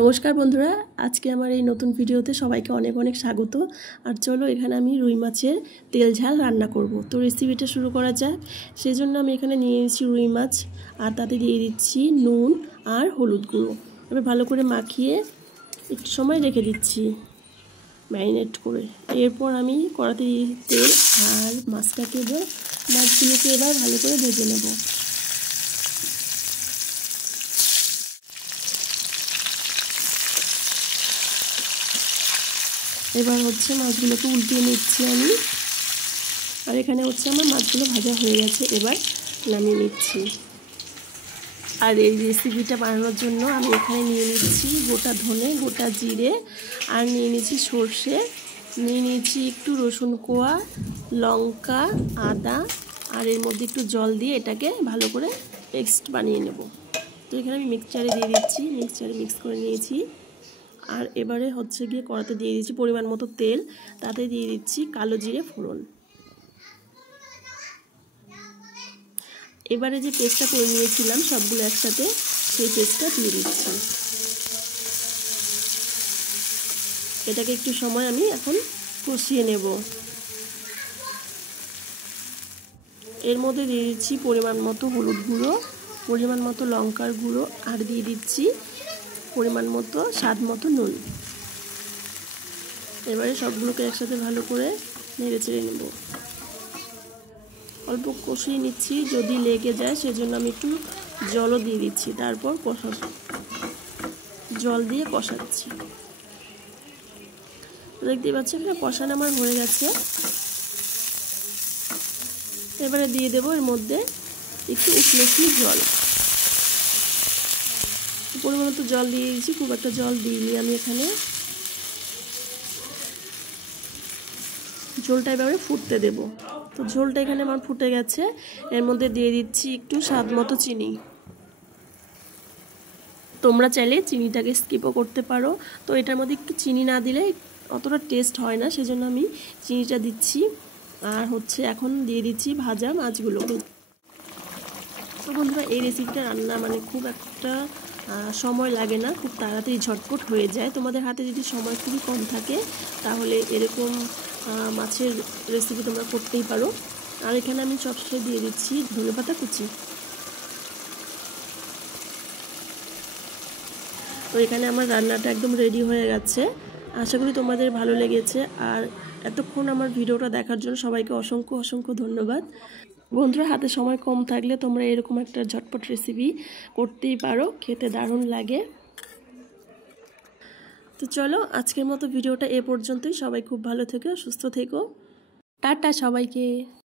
নমস্কার বন্ধুরা, আজকে আমার এই নতুন ভিডিওতে সবাইকে অনেক অনেক স্বাগত। আর চলো, এখানে আমি রুই মাছের তেল ঝাল রান্না করব। তো রেসিপিটা শুরু করা যাক। সেই জন্য আমি এখানে নিয়ে নিচ্ছি রুই মাছ, আর তাতে দিয়ে দিচ্ছি নুন আর হলুদ গুঁড়ো। এবার ভালো করে মাখিয়ে একটু সময় রেখে দিচ্ছি ম্যারিনেট করে। এরপর আমি কড়াতে তেল আর মাছগুলোকে এবার ভালো করে ভেজে নেব। এবার মাছগুলোকে উল্টিয়ে নিচ্ছি আমি। আর এখানে আমার মাছগুলো ভাজা হয়ে গেছে, এবার নামিয়ে নিচ্ছি। আর এই রেসিপিটা বানানোর জন্য আমি এখানে নিয়ে নিচ্ছি গোটা ধনে, গোটা জিরে, আর নিয়ে নিচ্ছি সর্ষে, নিয়ে নিচ্ছি একটু রসুন কোয়া, লঙ্কা, আদা, আর এর মধ্যে একটু জল দিয়ে এটাকে ভালো করে পেস্ট বানিয়ে নেব। তো এখানে আমি মিক্সচারে দিয়ে দিচ্ছি, মিক্সচারে মিক্স করে নিয়েছি। আর এবারে গিয়ে কড়াতে দিয়ে দিচ্ছি পরিমাণ মতো তেল, তাতে দিয়ে দিচ্ছি কালো জিরে ফোড়ন। এবারে যে পেস্টটা করে নিয়েছিলাম সবগুলো একসাথে, সেই পেস্টটা দিয়ে দিচ্ছি। এটাকে একটু সময় আমি এখন কষিয়ে নেব। এর মধ্যে দিয়ে দিচ্ছি পরিমাণ মতো হলুদ গুঁড়ো, পরিমাণ মতো লঙ্কার গুঁড়ো, আর দিয়ে দিচ্ছি পরিমাণ মতো স্বাদ মতো নুন। এবারে সবগুলোকে একসাথে ভালো করে নেড়ে চেড়ে নেব। অল্প কষিয়ে নিচ্ছি, যদি লেগে যায় সেজন্য আমি একটু জলও দিয়ে দিচ্ছি। তারপর জল দিয়ে কষাচ্ছি। দেখতে পাচ্ছি এখানে কষানো আমার হয়ে গেছে। এবারে দিয়ে দেবো এর মধ্যে একটু উষ্ণ জল। পরিমাণ মতো জল দিয়ে দিয়েছি, খুব একটা জল দিইনি আমি এখানে। ঝোলটা এবারে ফুটতে দেব। তো ঝোলটা এখানে আমার ফুটে গেছে। এর মধ্যে দিয়ে দিচ্ছি একটু স্বাদ মতো চিনি। তোমরা চাইলে চিনিটাকে স্কিপও করতে পারো। তো এটার মধ্যে একটু চিনি না দিলে অতটা টেস্ট হয় না, সেজন্য আমি চিনিটা দিচ্ছি। আর এখন দিয়ে দিচ্ছি ভাজা মাছগুলোকে। তো বন্ধুরা, এই রেসিপিটা রান্না খুব একটা সময় লাগে না, খুব তাড়াতাড়ি ঝটপট হয়ে যায়। তোমাদের হাতে যদি সময় খুবই কম থাকে তাহলে এরকম মাছের রেসিপি তোমরা করতেই পারো। আর এখানে আমি সবশেষে দিয়ে দিচ্ছি ধনেপাতা কুচি। তো এখানে আমার রান্নাটা একদম রেডি হয়ে গেছে। আশা করি তোমাদের ভালো লেগেছে। আর এতক্ষণ আমার ভিডিওটা দেখার জন্য সবাইকে অসংখ্য অসংখ্য ধন্যবাদ। বন্ধুরা, হাতে সময় কম থাকলে তোমরা এরকম একটা ঝটপট রেসিপি করতেই পারো, খেতে দারুণ লাগে। তো চলো, আজকের মতো ভিডিওটা এ পর্যন্তই। সবাই খুব ভালো থেকো, সুস্থ থেকো। টাটা সবাইকে।